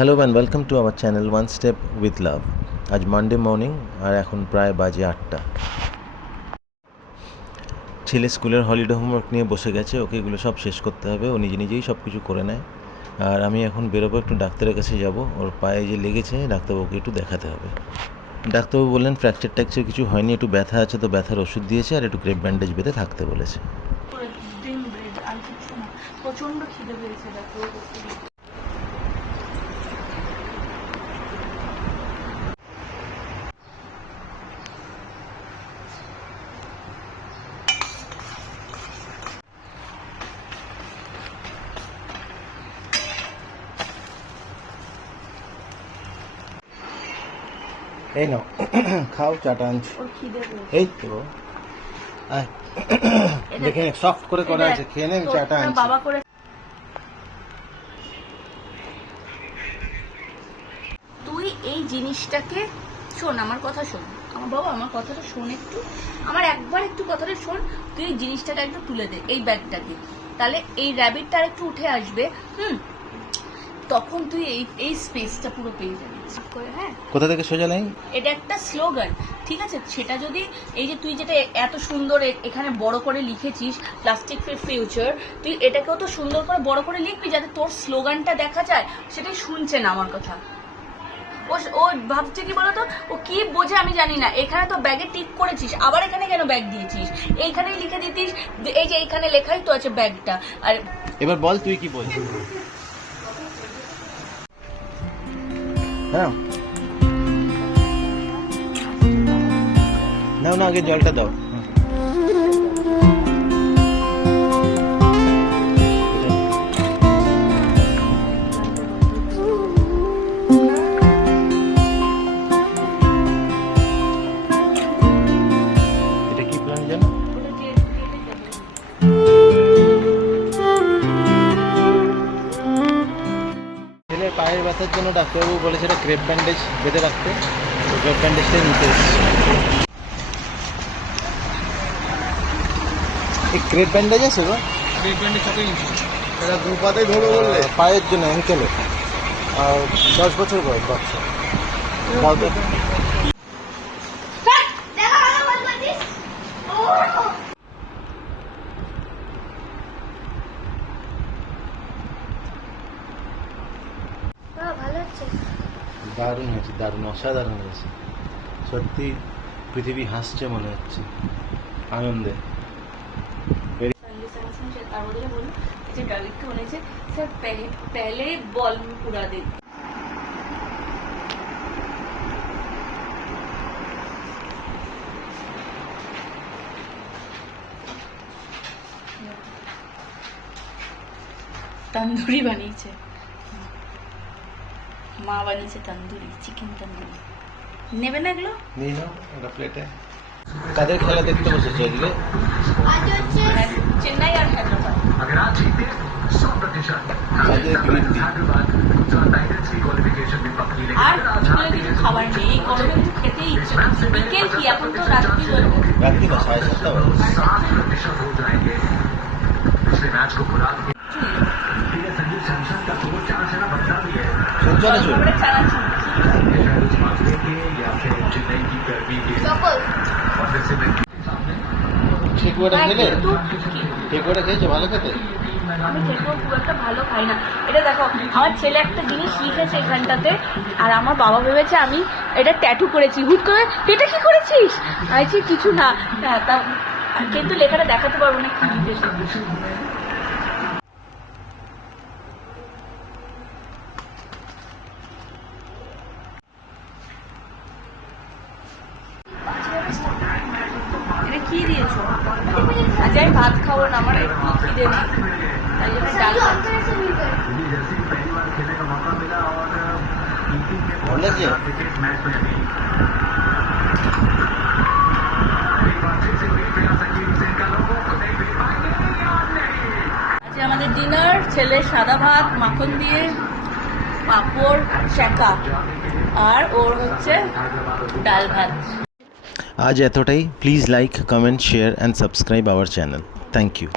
Hello and welcome to our channel one step with love. আজ Monday morning আর এখন প্রায় বাজে 8টা। ছেলে স্কুলের হলিডে হোমওয়ার্ক নিয়ে বসে গেছে, ওকে এগুলো সব শেষ করতে হবে। ও নিজে নিজেই সব কিছু করে নেয়। আর আমি এখন বেরোবো, একটু ডাক্তারের কাছে যাব। ওর পায়ে যে লেগেছে ডাক্তারবাবুকে একটু দেখাতে হবে। ডাক্তারবাবু বললেন ফ্র্যাকচার ট্যাকচার কিছু হয়নি, একটু ব্যথা আছে, তো ব্যথার ওষুধ দিয়েছে আর একটু ক্রেপ ব্যান্ডেজ বেঁধে থাকতে বলেছে। প্রচন্ড খিদে পেয়েছে দেখো। এই নাও খাও, চাটা আনছি। ওর খিদে পেয়েছে। এই তো দেখে সফট করে করা আছে, খেয়ে নে, চাটা আনছি। বাবা করে তুই এই জিনিসটাকে শোন, আমার কথা শোন, আমার বাবা আমার কথাটা শোন একটু, আমার একবার একটু কথাটা শোন। তুই এই জিনিসটাকে একটু তুলে দে, এই ব্যাগটাকে, তাহলে এই র্যাবিটটা একটু উঠে আসবে। তখন তুই এই স্পেসটা পুরো পেয়ে যাবি। হ্যাঁ, কোথা থেকে সোজা লাইন? এটা একটা স্লোগান, ঠিক আছে? সেটা যদি এই যে তুই যেটা এত সুন্দর এখানে বড় করে লিখেছিস প্লাস্টিক ফ্রি ফিউচার, তুই এটাকেও তো সুন্দর করে বড় করে লিখবি যাতে তোর স্লোগানটা দেখা যায়। সেটাই শুনছে না আমার কথা। ও ভাবছে কি বলতো, ও কি বোঝে আমি জানি না। এখানে তো ব্যাগে টিক করেছিস, আবার এখানে কেন ব্যাগ দিয়েছিস? এইখানেই লিখে দিতিস, এই যে এইখানে লেখাই তো আছে ব্যাগটা। আর এবার বল তুই কি বলছিস। হ্যাঁ, নাও না, আগে জলটা দাও। এটা কি প্ল্যান জানো? ছেলের পায়ের ব্যথার জন্য ডাক্তারবাবু বলেছে এটা ক্রেপ ব্যান্ডেজ বেঁধে রাখতে। ক্রেপ ব্যান্ডেজটাই নিতে এসেছি। এই ক্রেপ ব্যান্ডেজ আছে গো? ক্রেপ ব্যান্ডেজ কত ইঞ্চি? এটা দু পাতেই ধরবে বললে? পায়ের জন্য, অ্যাঙ্কেলে। আর 10 বছর বয়স বাচ্চা। দাও তো। দারুণ হয়েছে, দারুণ, অসাধারণ হয়েছে। সত্যি পৃথিবী হাসছে মনে হচ্ছে আনন্দে। তার বদলে বললো যে ড্রাইভিংকে বলেছে স্যার পেলে বল পুরা দে। তন্দুরি বানিয়েছে মা, বানিয়েছে তন্দুরি, চিকেন তন্দুরি। নেবে না এগুলো? নিয়ে নাও একটা প্লেটে। তাদের খেলা দেখতে বসেছে আজকে। চেন্নাই আর হায়দ্রাবাদ। আজকে গ্রিন টি। আর দুপুরে কিছু খাবার নেই, এই গরমে কিছু খেতেই ইচ্ছে করছে। বিকেল কি, এখন তো রাত্রি হলো। রাত্রি না, 7:30 বাজে। শুনছো না? চুল চানাচুর ঠেকুয়াটা খেলে? ঠেকুয়াটা খেয়েছো? ভালো খেতে? আমি ঠেকুয়া খুব একটা ভালো খাই না। এটা দেখো, আমার ছেলে একটা জিনিস লিখেছে এখানটাতে, আর আমার বাবা ভেবেছে আমি এটা ট্যাটু করেছি। হুট করে এটা কি করেছিস? আইছি কিছু না, তা কিন্তু লেখাটা দেখাতে পারবো না কি লিখেছে। এটা কি দিয়েছো? আজ আমি ভাত খাবো না, আমার একটু খিদে নেই, তাই জন্য ডাল খাচ্ছি। ভালো লাগছে? আজকে আমাদের ডিনার, ছেলের সাদা ভাত মাখন দিয়ে, পাঁপড়, শেকা, আর ওর হচ্ছে ডাল ভাত। আজ এতটাই। Please like, comment, share and subscribe our channel. Thank you.